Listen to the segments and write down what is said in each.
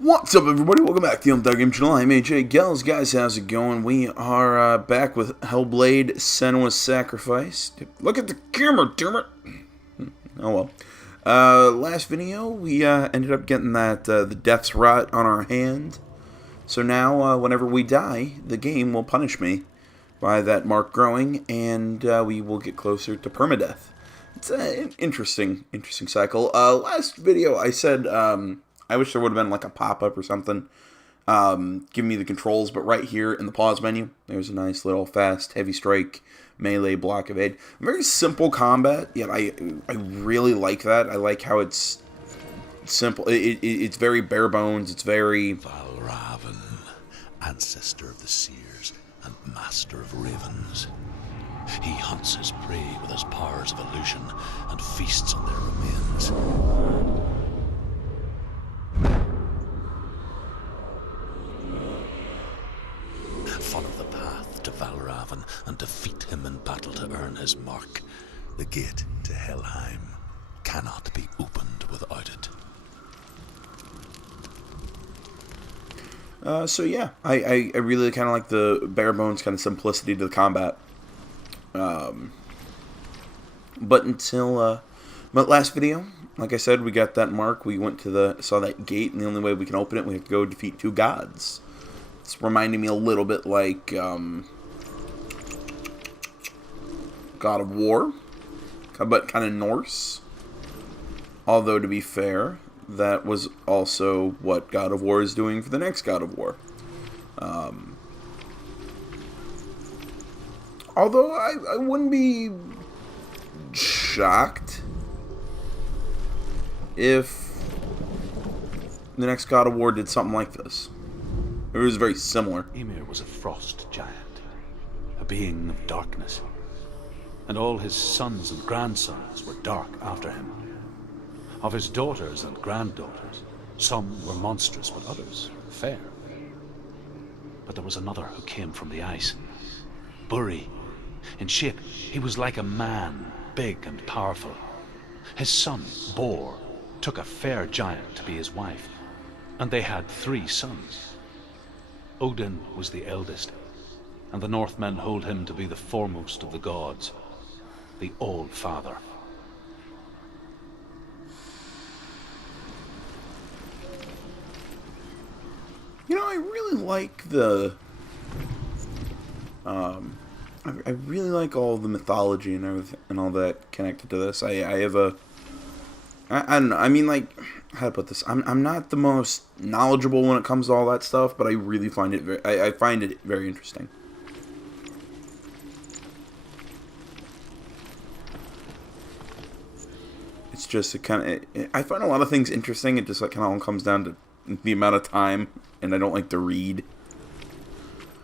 What's up, everybody? Welcome back to the Hellblade Game Channel. I'm AJ Gels. Guys, how's it going? We are back with Hellblade, Senua's Sacrifice. Look at the camera, damn it! Oh well. Last video, we ended up getting that the Death's Rot on our hand. So now, whenever we die, the game will punish me by that mark growing, and we will get closer to permadeath. It's an interesting cycle. Last video, I said... I wish there would have been like a pop-up or something giving me the controls, but right here in the pause menu, there's a nice little fast, heavy strike, melee, block, evade. Very simple combat, yet I really like that. I like how it's simple. It's very bare bones. It's very... Valravan, ancestor of the seers and master of ravens. He hunts his prey with his powers of illusion and feasts on their remains. Follow the path to Valravan and defeat him in battle to earn his mark. The gate to Helheim cannot be opened without it. So yeah, I really kind of like the bare bones kind of simplicity to the combat. But last video, like I said, we got that mark. We went to saw that gate, and the only way we can open it, we have to go defeat two gods. It's reminding me a little bit like God of War, but kind of Norse. Although, to be fair, that was also what God of War is doing for the next God of War. Although I wouldn't be shocked if the next God of War did something like this. It was very similar. Ymir was a frost giant, a being of darkness, and all his sons and grandsons were dark after him. Of his daughters and granddaughters, some were monstrous, but others fair. But there was another who came from the ice. Buri. In shape, he was like a man, big and powerful. His son, Bor, took a fair giant to be his wife, and they had 3 sons. Odin was the eldest, and the Northmen hold him to be the foremost of the gods, the All-Father. You know, I really like the... I really like all the mythology and everything and all that connected to this. I have a... I don't know. I mean, like, how to put this? I'm not the most knowledgeable when it comes to all that stuff, but I really find it very... I find it very interesting. It's just a kind of... I find a lot of things interesting. It just like kind of all comes down to the amount of time, and I don't like to read.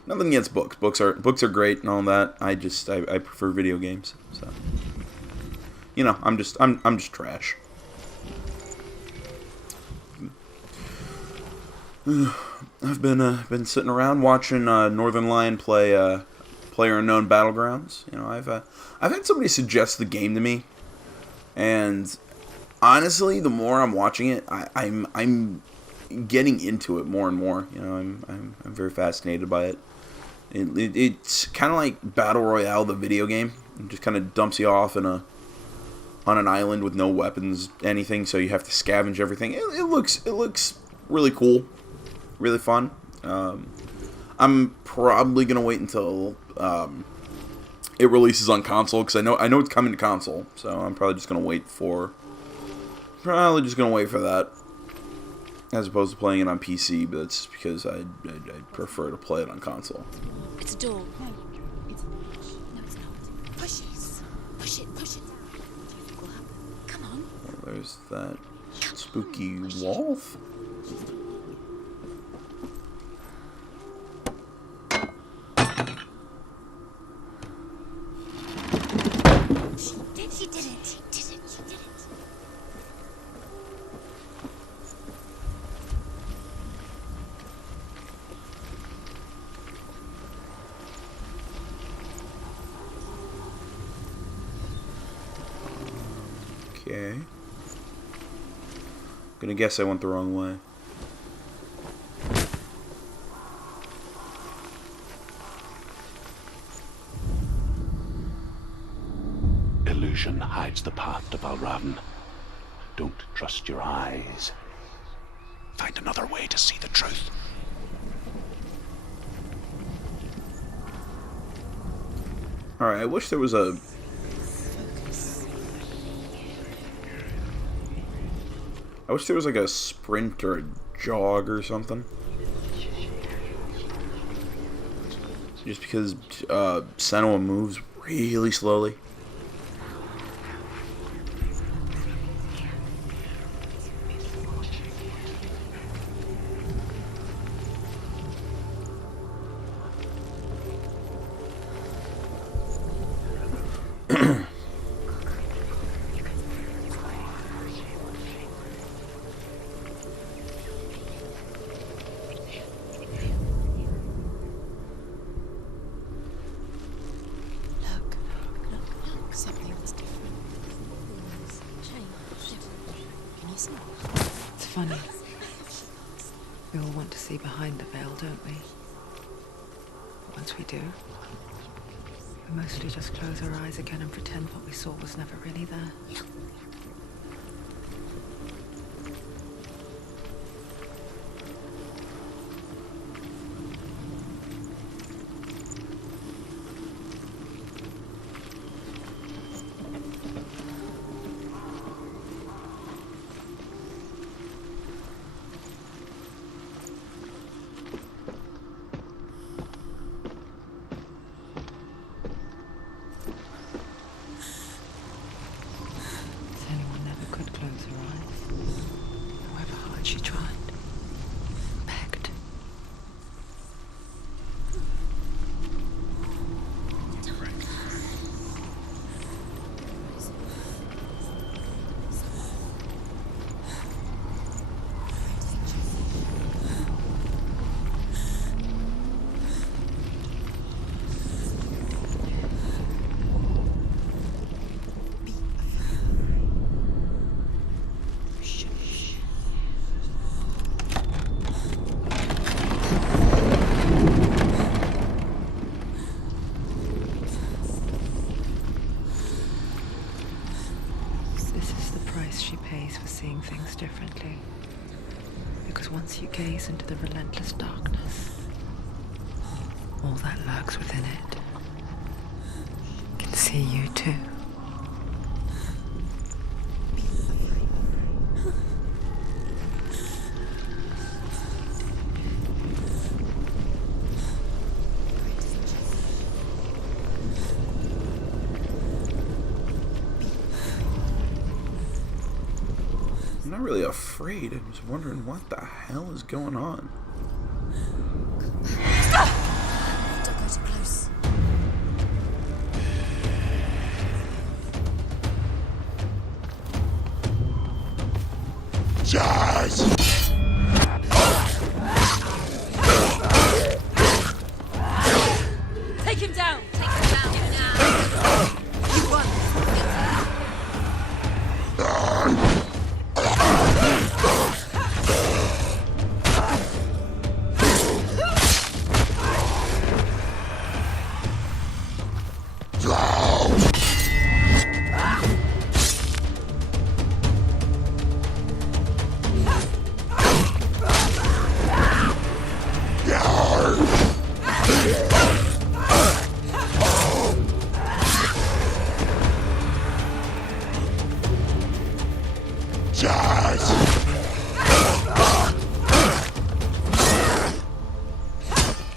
Nothing against books. Books are great and all that. I prefer video games. So, you know, I'm just trash. I've been sitting around watching Northern Lion play PlayerUnknown Battlegrounds. You know, I've had somebody suggest the game to me, and honestly, the more I'm watching it, I'm getting into it more and more. You know, I'm very fascinated by it. It's kind of like Battle Royale, the video game. It just kind of dumps you off on an island with no weapons, anything. So you have to scavenge everything. It looks really cool, really fun. I'm probably gonna wait until it releases on console, because I know it's coming to console. So I'm probably just gonna wait for that, as opposed to playing it on PC, but that's because I'd prefer to play it on console. It's a door. No, it's not. Push it. Push it. Come on. Well, there's that spooky wolf. She did it. Okay. Gonna guess I went the wrong way. illusion hides the path to Valravn. Don't trust your eyes. Find another way to see the truth. Alright, I wish there was a... I wish there was like a sprint or a jog or something. Just because Senua moves really slowly. Something was different. Changed. Can you see? It's funny. We all want to see behind the veil, don't we? But once we do, we mostly just close our eyes again and pretend what we saw was never really there. Senua never could close her eyes, however hard she tried. Begged. This is the price she pays for seeing things differently. Because once you gaze into the relentless darkness, all that lurks within it can see you too. I'm not really afraid. I'm just wondering what the hell is going on. Don't go too close. Take him down! Take him down now! You won!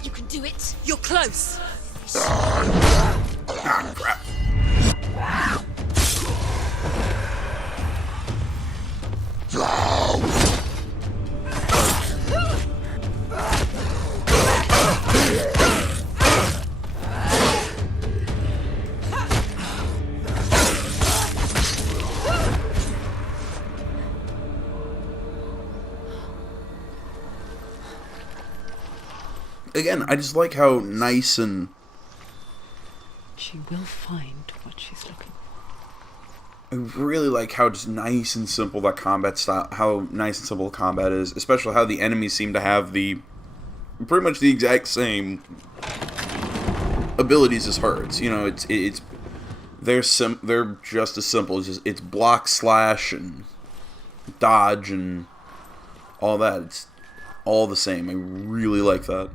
You can do it! You're close! Ah, crap. Again, I just like how nice and... She will find what she's looking for. I really like how just nice and simple that combat style, how nice and simple combat is, especially how the enemies seem to have the pretty much the exact same abilities as hers. You know, it's they're just as simple. It's block, slash, and dodge, and all that. It's all the same. I really like that.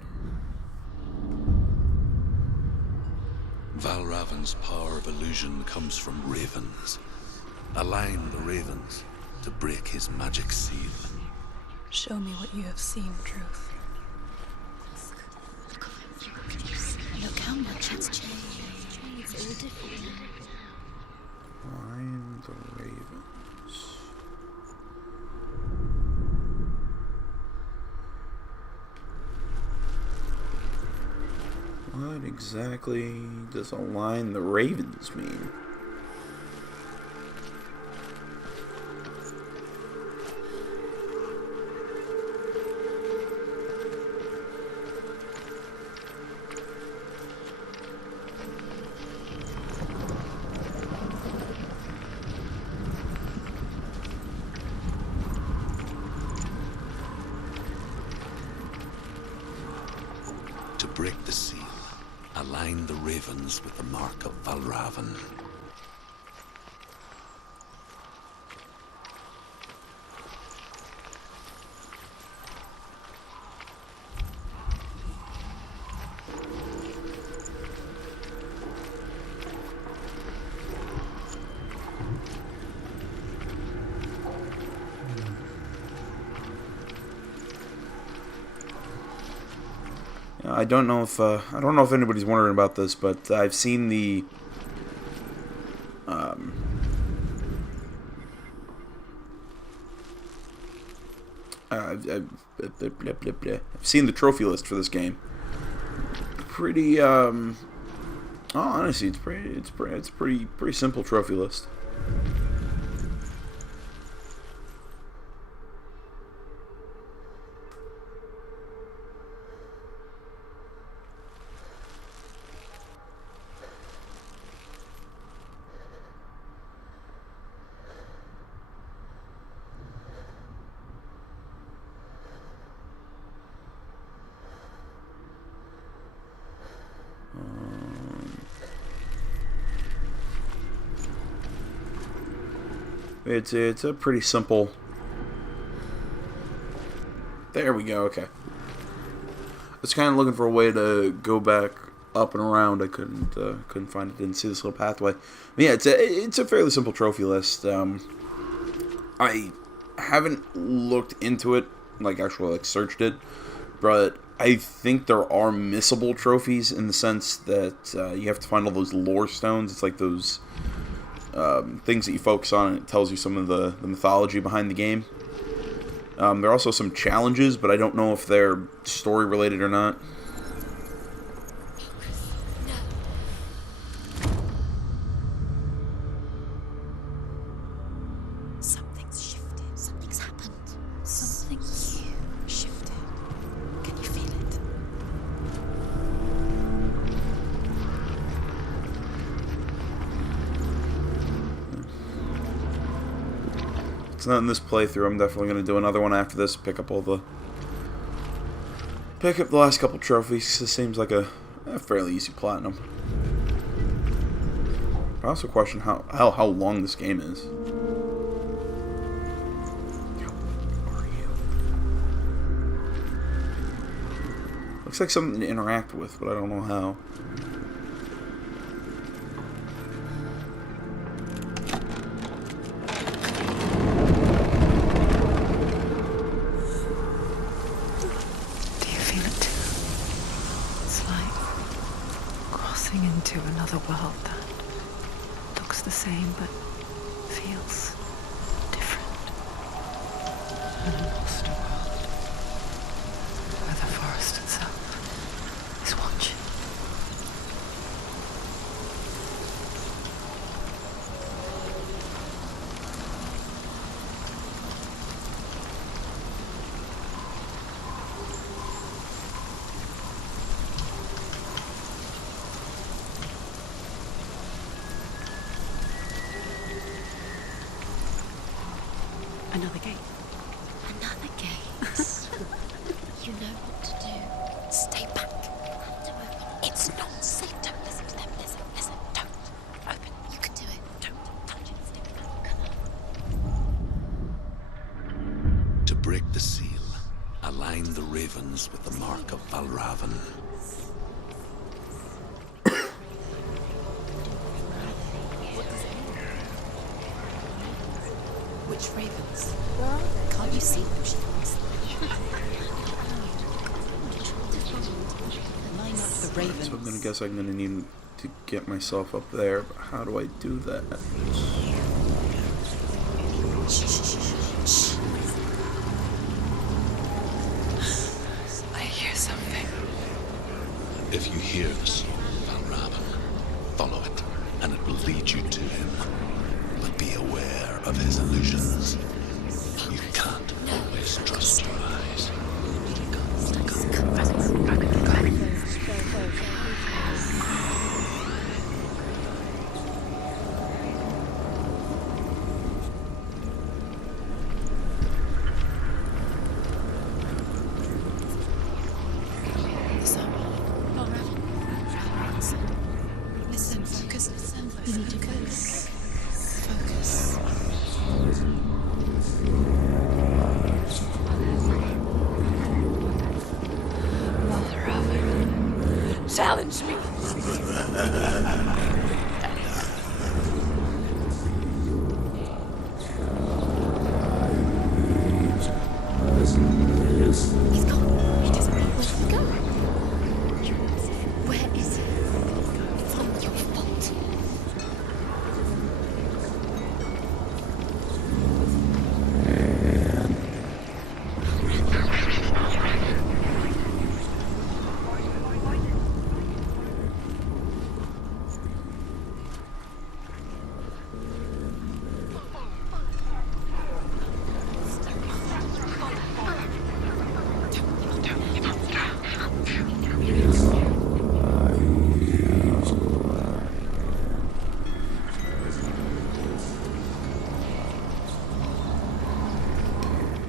Valravan's power of illusion comes from ravens. Align the ravens to break his magic seal. Show me what you have seen, Truth. Look how much it's changed. It's all different now. Find the ravens. What exactly does align the ravens mean? To break the seal, align the ravens with the mark of Valravan. I don't know if anybody's wondering about this, but I've seen the I've seen the trophy list for this game. Pretty honestly, it's pretty simple trophy list. It's a pretty simple. There we go. Okay. I was kind of looking for a way to go back up and around. I couldn't find it. Didn't see this little pathway. But yeah, it's a fairly simple trophy list. I haven't looked into it, like actually searched it, but I think there are missable trophies in the sense that you have to find all those lore stones. It's like those things that you focus on, and it tells you some of the mythology behind the game. There are also some challenges, but I don't know if they're story related or not. Something's shifted. Something's happened. Something huge shifted. Can you feel it? It's not in this playthrough. I'm definitely going to do another one after this. Pick up the last couple trophies. This seems like a fairly easy platinum. I also question how long this game is. How are you? Looks like something to interact with, but I don't know how. Into another world that looks the same but feels different. An imposter world where the forest itself is watching. Align the ravens with the mark of Valravan. Which ravens? Can't you see them? She asked. Line up the ravens. So I'm gonna guess I'm gonna need to get myself up there, but how do I do that? I hear something. If you hear the song of Valravan, follow it, and it will lead you to him. But be aware of his illusions. You can't always trust your eyes. Listen, focus. You need to focus. Focus. Challenge me. He's gone. He doesn't know where to go. Where is he? It's not your fault.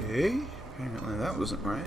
Okay, apparently that wasn't right.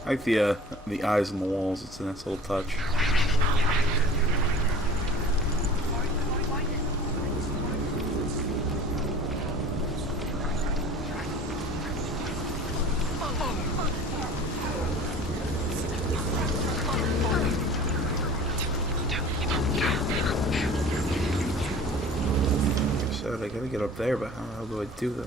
I like the eyes on the walls. It's a nice little touch. So I gotta get up there, but how the hell do I do that?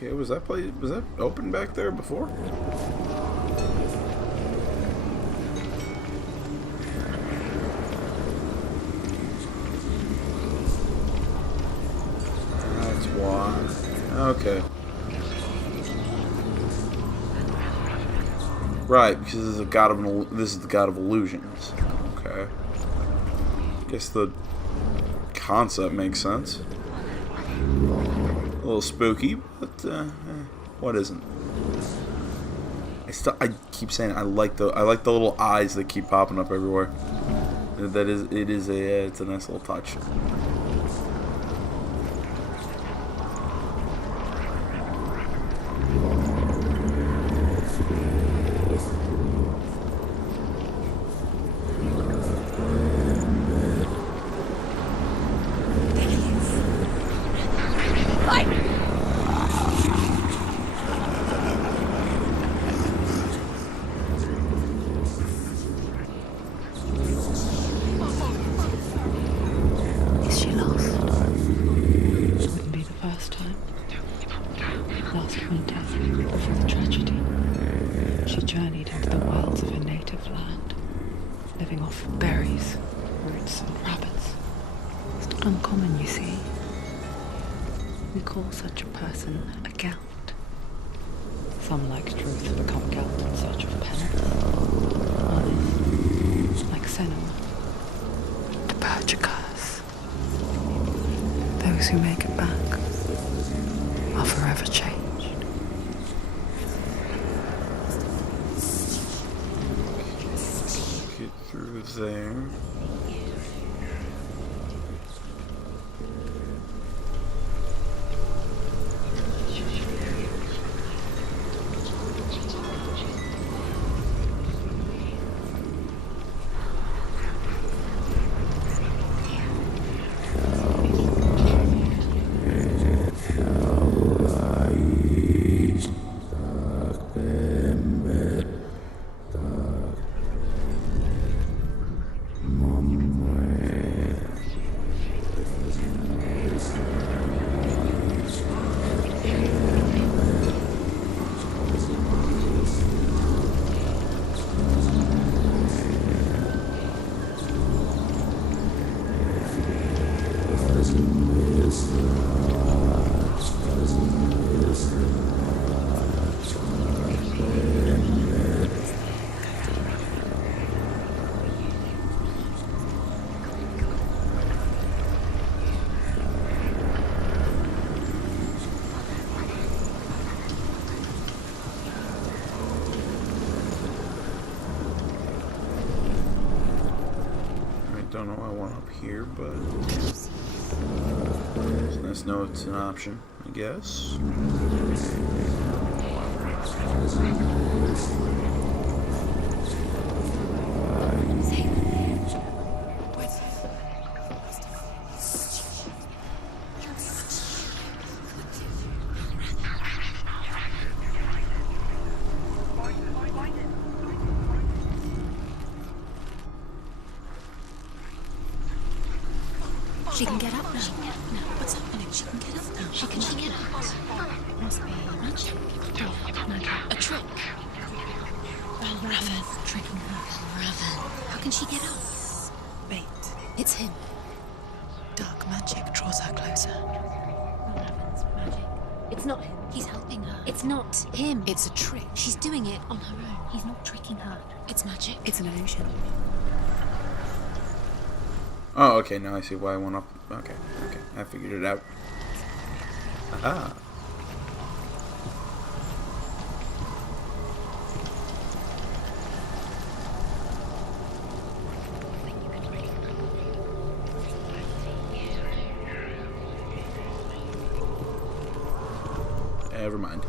Okay, was that open back there before? That's why. Okay. Right, because this is the god of illusions. Okay. Guess the concept makes sense. A little spooky, but what isn't? I keep saying I like the little eyes that keep popping up everywhere. It's a nice little touch. Is she lost? It wouldn't be the first time. Last winter, before the tragedy, she journeyed into the wilds of her native land, living off berries, roots, and rabbits. It's not uncommon, you see. We call such a person a Gelt. Some, like truth, become Gelt in search of penance. Others, like Senua, to purge a curse. Those who make it back are forever changed. Get through there. Don't know why I want up here, but it's nice to know it's an option, I guess. She can get up now. What's happening? She can get up now. How can she get out? Must be magic. A trick. Raven. Tricking her. Raven. How can she get out? Wait. It's him. Dark magic draws her closer. Raven's magic. It's not him. He's helping her. It's not him. It's a trick. She's doing it on her own. He's not tricking her. It's magic. It's an illusion. Oh, okay, now I see why I went up. Okay, I figured it out. Aha. Never mind.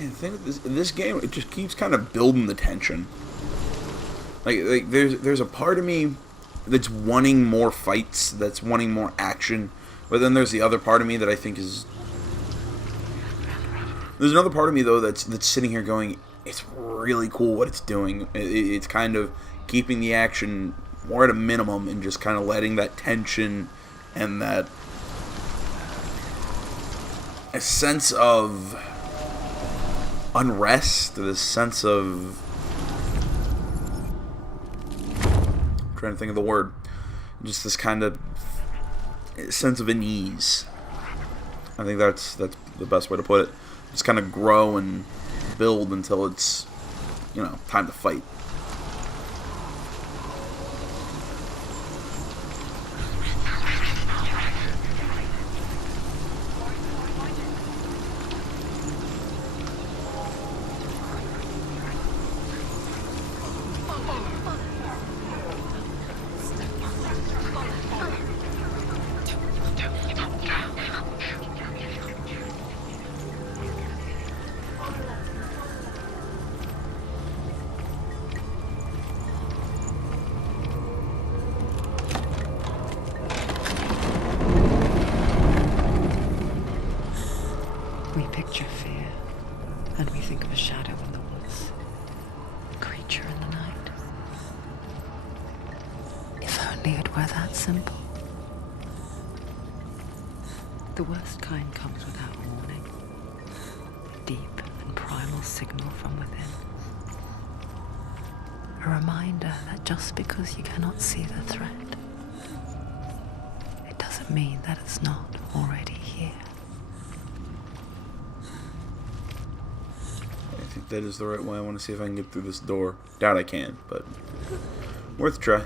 And the thing with this game, it just keeps kind of building the tension. Like there's a part of me that's wanting more fights, that's wanting more action, but then there's the other part of me that I think is. There's another part of me though that's sitting here going, it's really cool what it's doing. It's kind of keeping the action more at a minimum and just kind of letting that tension and that a sense of unrest, this sense of, I'm trying to think of the word, just this kind of sense of unease. I think that's the best way to put it. Just kind of grow and build until it's, time to fight. We picture fear, and we think of a shadow in the woods, a creature in the night. If only it were that simple. The worst kind comes without warning. A deep and primal signal from within. A reminder that just because you cannot see the threat, it doesn't mean that it's not already here. I think that is the right way. I want to see if I can get through this door. Doubt I can, but worth a try.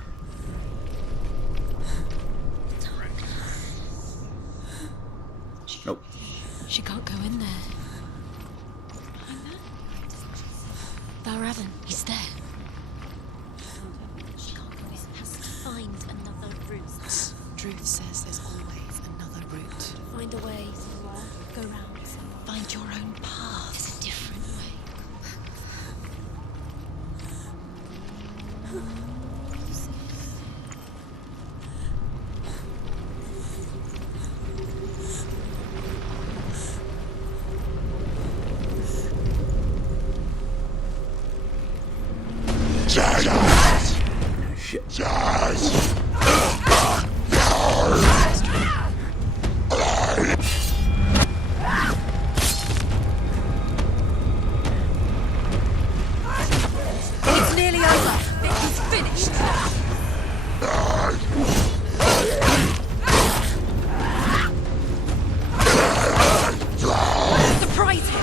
Nope. She can't go in there. Valravan, he's there. She can't go. He has to find another route. Truth says there's always another route. Find a way. Go round. Find your own path. There's a different way. Shit. It's nearly over. He's finished. Surprise him.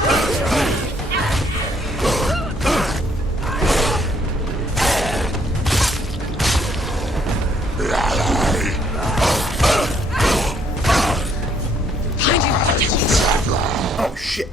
Oh shit.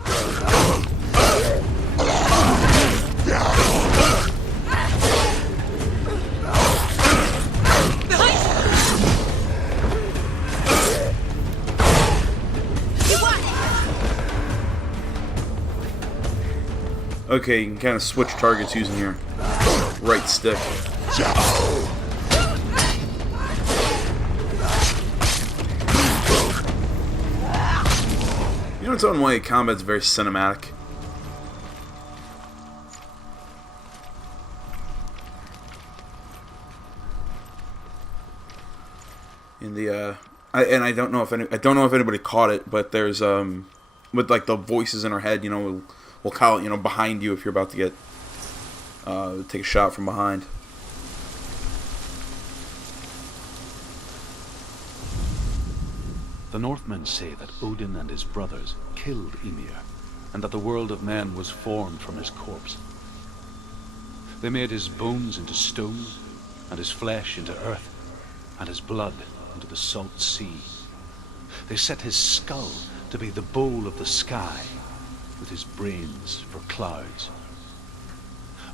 Okay, you can kind of switch targets using your right stick. In its own way, combat's very cinematic. In the I don't know if anybody caught it, but there's with like the voices in our head, we'll call it, behind you if you're about to get take a shot from behind. The Northmen say that Odin and his brothers killed Ymir, and that the world of men was formed from his corpse. They made his bones into stone, and his flesh into earth, and his blood into the salt sea. They set his skull to be the bowl of the sky, with his brains for clouds.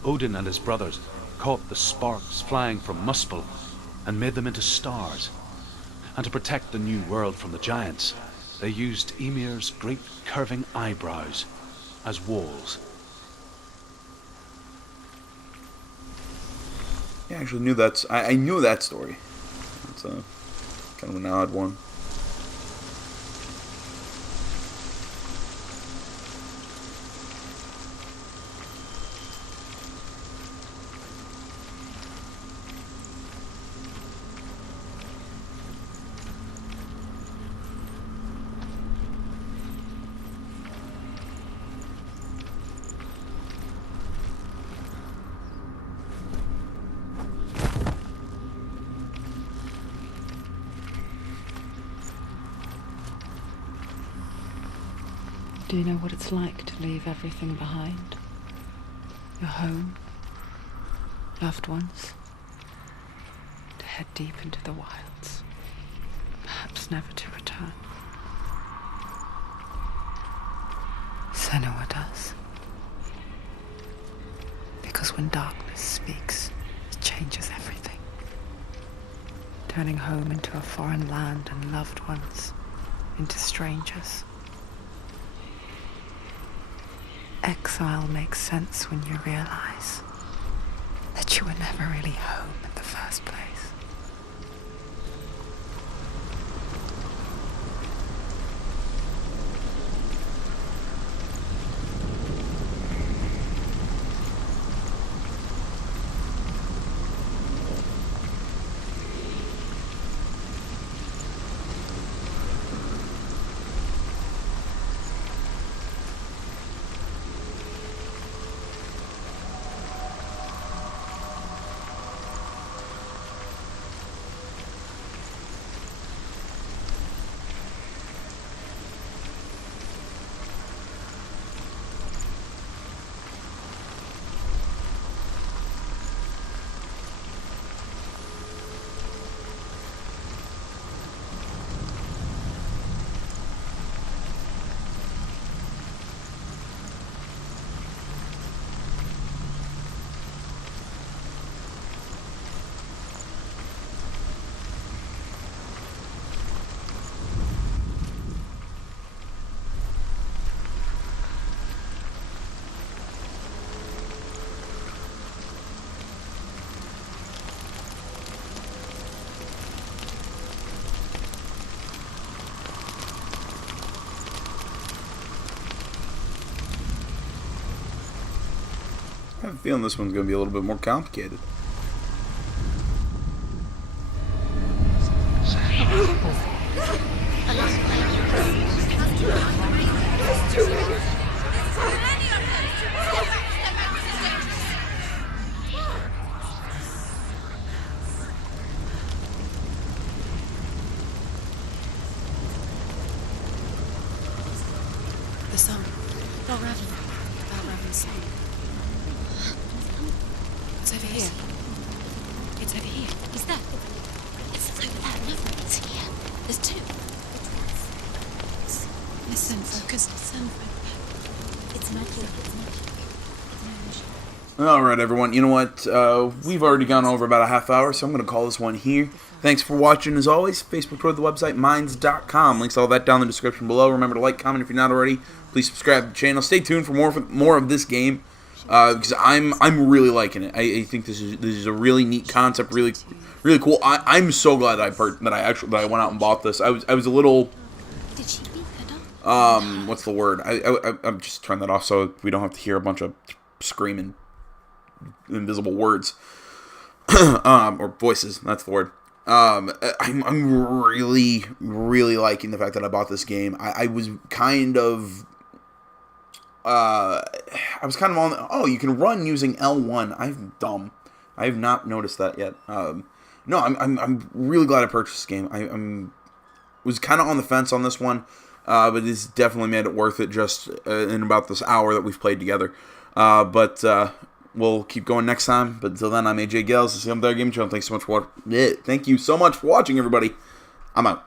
Odin and his brothers caught the sparks flying from Muspel and made them into stars. And to protect the new world from the giants, they used Ymir's great curving eyebrows as walls. Yeah, I actually knew that. I knew that story. It's kind of an odd one. Do you know what it's like to leave everything behind? Your home, loved ones, to head deep into the wilds, perhaps never to return. Senua does. Because when darkness speaks, it changes everything, turning home into a foreign land and loved ones into strangers. Exile makes sense when you realize that you were never really home in the first place. I have a feeling this one's going to be a little bit more complicated. The song. About Raven. About Raven's song. It's over here. It's over here. Is that? It's over there. No, it's here. There's two. Listen, focus. Listen. It's magic. It's magic. Alright, everyone. You know what? We've already gone over about a half hour, so I'm going to call this one here. Thanks for watching, as always. Facebook, Twitter, the website, minds.com. Links to all that down in the description below. Remember to like, comment if you're not already. Please subscribe to the channel. Stay tuned for more of this game. Because I'm really liking it. I think this is a really neat concept, really cool. I'm so glad that I went out and bought this. I was a little Did she beat her dog? what's the word? I'm just turn that off so we don't have to hear a bunch of screaming invisible words or voices. That's the word. I'm really liking the fact that I bought this game. I was kind of on the, oh, you can run using L1. I'm dumb. I have not noticed that yet. No, I'm really glad I purchased this game. I was kind of on the fence on this one, but it's definitely made it worth it just in about this hour that we've played together. But we'll keep going next time. But until then, I'm AJ Gales. This is Hellblade Game Channel. Thanks so much for thank you so much for watching, everybody. I'm out.